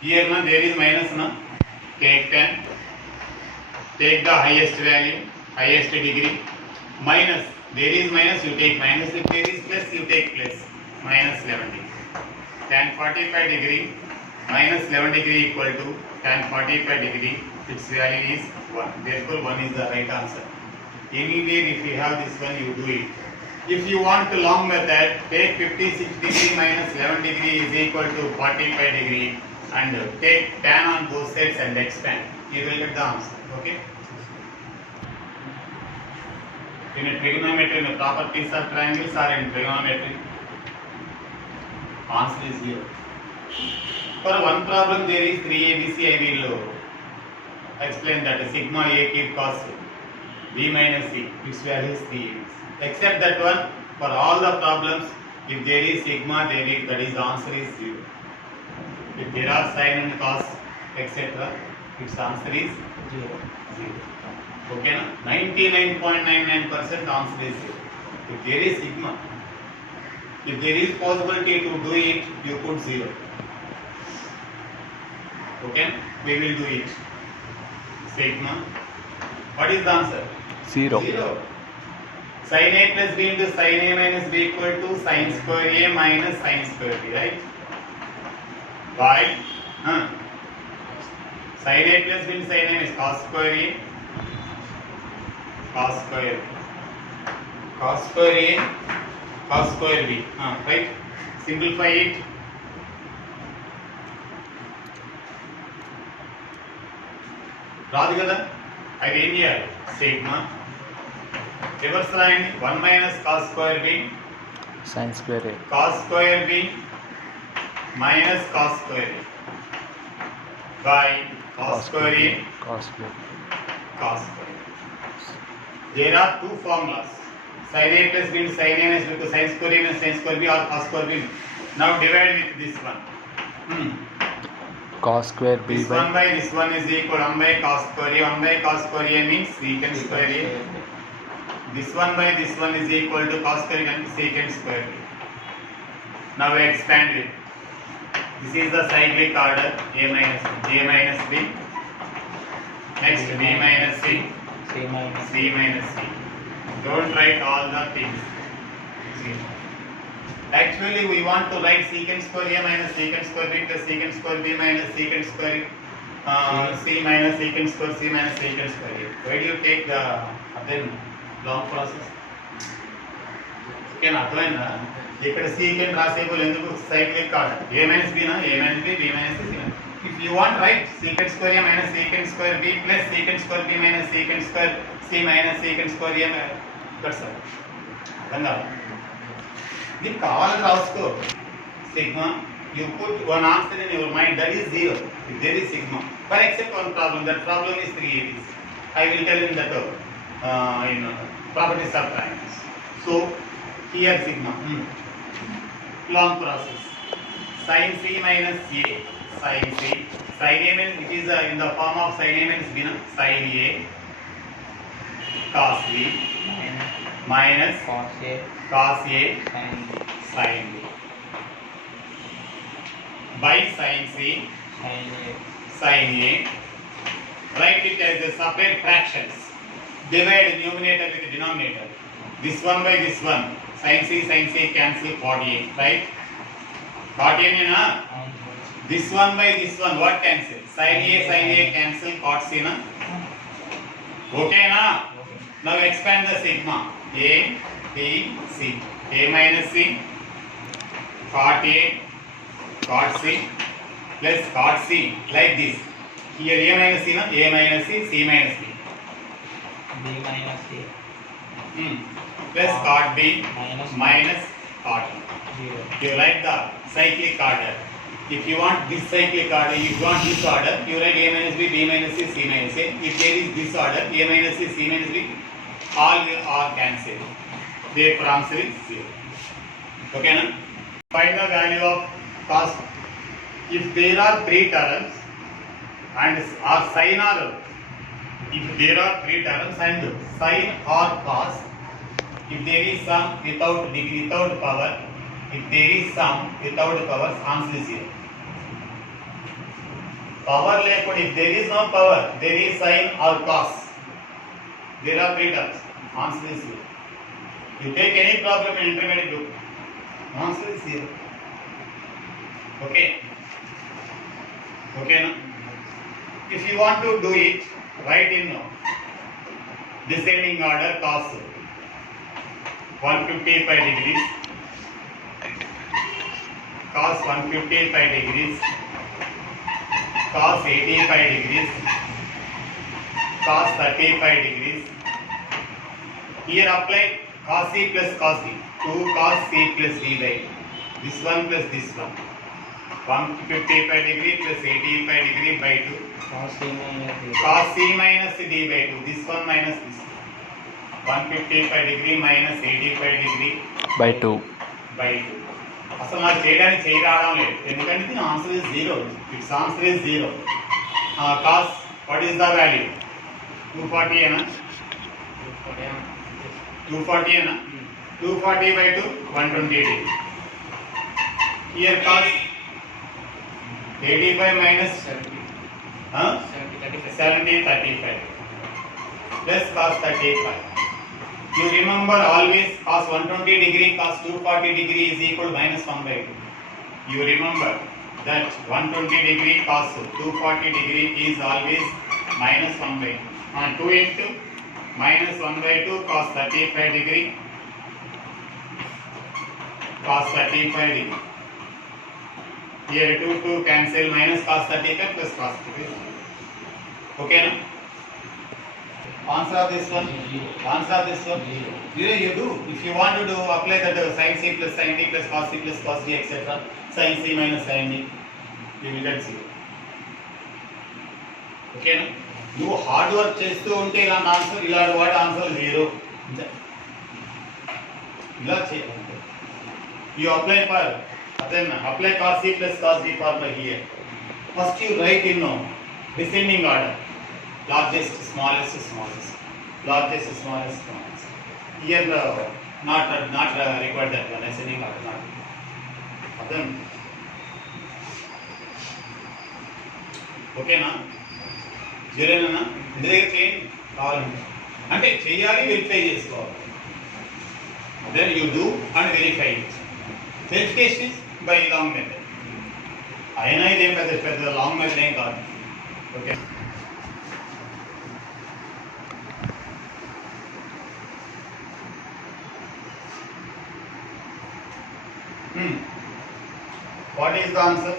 Here na there is minus na. Take 10. Take the highest value, highest degree. Minus. There is minus, you take minus. If there is plus, you take plus. Minus 11 degree. Tan 45 degree minus 11 degree equal to tan 45 degree. Its value is 1. Therefore, 1 is the right answer. Anywhere if you have this one, you do it. If you want the long method, take 56 degree minus 11 degree is equal to 45 degree and take tan on both sides and expand. You will get the answer. Okay? In a trigonometry, in the properties of triangles or in trigonometry, answer is 0. For one problem, there is 3 ABC. I will explain that sigma A cube cos B minus C, which value is 3 ABC. Except that one, for all the problems, if there is sigma, there is, that is the answer is 0. If there are sin and cos, etc., its answer is 0. Okay, na? 99.99% answer is 0. If there is sigma, if there is possibility to do it, you put 0. Okay, we will do it. Sigma. What is the answer? 0. 0. Sin A plus B into sin A minus B equal to sin square A minus sin square B, right? Why? Sin A plus B into sin A is cos square A. Cos square. Cos square A. Cos square B. Right? Simplify it. రాదు కదా అది ఏం చేయాలి sigma reverse రాయండి 1 minus cos square B sin square A. Cos square B minus cos square A by cos square A Cos square. Cos square there are two formulas sin A plus b sin A minus b to sin square A minus sin square b or cos square b. Now divide with this one. Cos square B This one by this one is equal 1 by cos square A. 1 by cos square A means secant square A. This one by this one is equal to cos square A and secant square A. Now we expand it. This is the cyclic order A minus B. Next B minus C. C minus C. Don't write all the things. See. Actually, we want to write secant square A minus secant square B plus secant square B minus secant square C minus secant square C minus secant square A. Why do you take the then long process? Okay, na అర్థమైందా ఇక్కడ secant రాసేబుల్ ఎందుకు cyclic order A minus B na A minus B B minus C. If you want write secant square A minus secant square B plus secant square B minus secant square C minus secant square A that's all. అర్థం నీకు కావాలని రాసుకో sigma you put one answer in your mind that is 0 if there is sigma for except one problem that problem is 3 ABC I will tell in that in properties of triangles so here sigma long process sin C minus A sin C sin A means it is in the form of sin A minus B na sin A cos B minus cos A sin B by sin C sin A. Write it as a separate fractions. Divide numerator with the denominator. This one by this one. Sin C cancel 48, right? 48 na? This one by this one, what cancel? Sin A cancel cot C na? Okay na? Now expand the sigma. A, B, C. A minus C, cot A, cot C, plus cot C, like this. Here A minus C, na? A minus C, C minus B. B minus C. Plus cot B minus cot A. 0. You write the cyclic order. If you want this cyclic order, if you want this order, you write A minus B, B minus C, C minus A. If there is this order, A minus C, C minus B, all are cancelled. Therefore, answer is 0. Okay, na? Find the value of cos. If there are 3 terms and or sin or if there are 3 terms and sin or cos, if there is some without degree, without power, if there is some without powers, answer is 0. Power లేకుండా if there is no power, there is sin or cos. There are three terms. Answer is here. You take any problem in intermediate group. Answer is here. Okay. Okay, no? If you want to do it, write in descending order cos 155 degrees, cos 155 degrees, cos 85 degrees, cos 35 degrees. Here apply cos C plus cos D. 2 cos C plus D by this one plus this one. 155 degree plus 85 degree by 2. cos C minus D. Cos C minus D by 2. This one minus this one. 155 degree minus 85 degree by 2. by 2. అసలు నాకు చేయడానికి చేయి రావడం లేదు ఎందుకంటే దీని answer is zero. It's answer is zero. Cos what is the value? 240 ఏనా? 240 ఏనా? 240 by 2 120 degree. Here cos 85 minus 70 35 plus cos 35. You remember always cos 120 degree cos 240 degree is equal minus 1 by 2. You remember that 120 degree cos 240 degree is always minus 1 by 2. 2 into minus 1 by 2 cos 35 degree cos 35 degree. Here 2 cancel minus cos 35 plus cos 35. Okay, no? Answer of this one. Answer of this one. Zero you do. If you want to do, apply that sin C plus sin D plus cos C plus cos D etc. Sin C minus sin D. You will get 0. Okay, no? నువ్వు hard work చేస్తూ ఉంటే ఇలాంటి answer ఇలాంటి వాటి answer 0. ఇలా చేయాలంటే you apply for then apply cos C plus cos D formula here. First you write in descending order. Largest, smallest, smallest. Largest, smallest, smallest. Here not required that one. Descending order not. Then okay na? Zero na? ఇంటి దగ్గర చేయండి కావాలంటే అంటే చేయాలి verify చేసుకోవాలి. Then you do and verify it. Verification is by long method. అయినా ఇదేం పెద్ద లాంగ్ మెథడ్ ఏం కాదు. Okay what is the answer?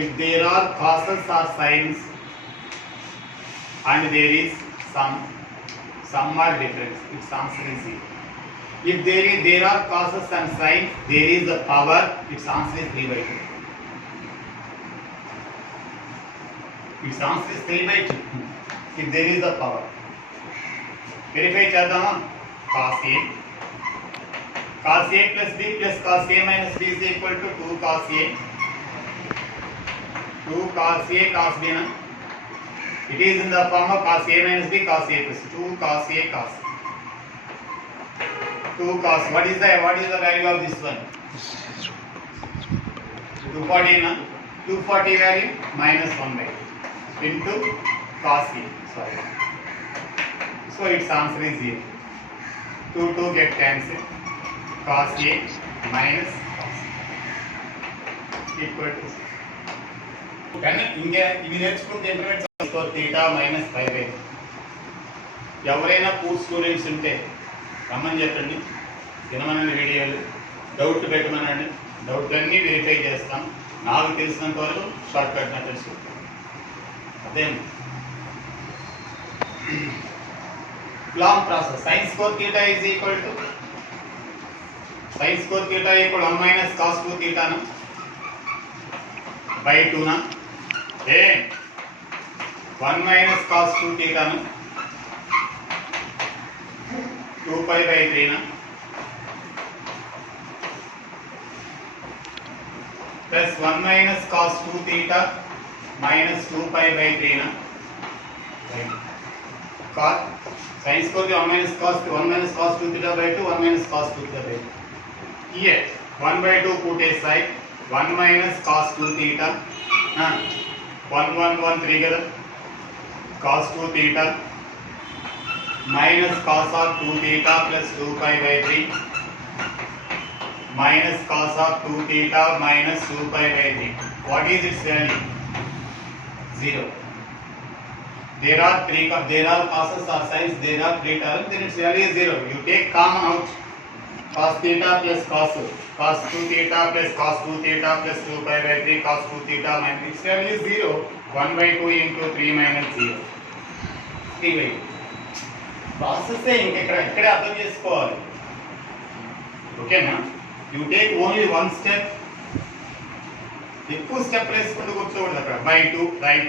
If there are causes or signs and there is some are difference, its answer is zero. If there are causes and signs, there is the power, its answer is 3 by 2. Its answer is 3 by 2. If there is the power. Verify chadama. Cos A. Cos A plus B plus cos A minus B is equal to 2 cos A. 2 cos A cos B na. It is in the form of cos A minus B cos A plus 2 cos A cos. 2 cos. What is the value of this one? 240 na. 240 value minus 1 by 2 into cos A. Sorry. So its answer is 0. 2 get cancelled. Cos A minus cos equal to కానీ ఇంకా ఇది నేర్చుకుంటే intermediate theta minus 5 ఎవరైనా poor students ఉంటే రమ్మని చెప్పండి, వినమనండి వీడియోలు, doubt పెట్టమనండి, డౌట్లన్నీ verify చేస్తాం. నాకు తెలిసినంత వరకు షార్ట్ కట్ నా తెలుసు. అదేం long process. sin square theta is equal to sin square theta equal 1 minus cos 2 theta na by 2 na. 1 minus cos 2 theta na 2 pi by 3 na plus 1 minus cos 2 theta minus 2 pi by 3 na cos sin square 1 minus cos 2 theta by 2 1 minus cos 2 theta by 2. Here 1 by 2 put aside, 1 minus cos 2 theta 1 1 1 3 కదా cos 2 theta minus cos of 2 theta plus 2 pi by 3 minus cos of 2 theta minus 2 pi by 3. What is its value? 0. There are causes or sines, there are 3 terms, then its value is 0. You take common out. Cos theta plus cos 2 theta plus cos 2 theta plus 2 pi by 3 cos 2 theta minus its value is 0. 1 by 2 into 3 minus 0. 3 by 2. Process ఇక్కడే అర్థం చేసుకోవాలి. ఓకేనా? You take only one step. ఎక్కువ step వేసుకుంటూ కూర్చోకూడదు అక్కడ. By 2 right.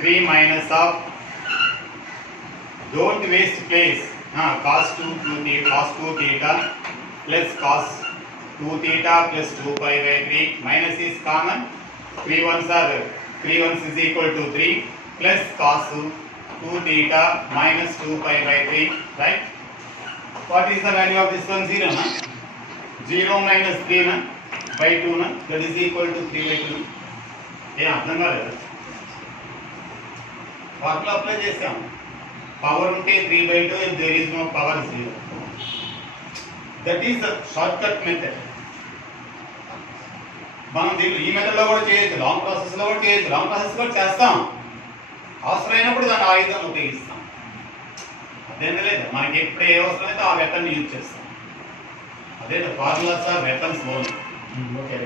3 minus of don't waste place. Cos 2 theta plus cos 2 theta plus 2 pi by 3 minus is common. 3 ones is equal to 3 plus cos 2 theta minus 2 pi by 3, right? What is the value of this one? 0 na? 0 minus 3 na? By 2 na? That is equal to 3 by 2. అర్థం కాలేదు. వాటిలో apply చేసాం. Power ఉంటే 3 by 2 if there is no power 0. That is the shortcut method. మనం దీన్ని ఈ మెథడ్లో కూడా చేయొచ్చు, లాంగ్ ప్రాసెస్లో కూడా చేయొచ్చు, లాంగ్ ప్రాసెస్ కూడా చేస్తాం. అవసరమైనప్పుడు దాన్ని ఆయుధాన్ని ఉపయోగిస్తాం. అదేం లేదు, మనకి ఎప్పుడు ఏ అవసరమైతే ఆ వెపన్ యూజ్ చేస్తాం. అదే formulas are weapons only. Okay.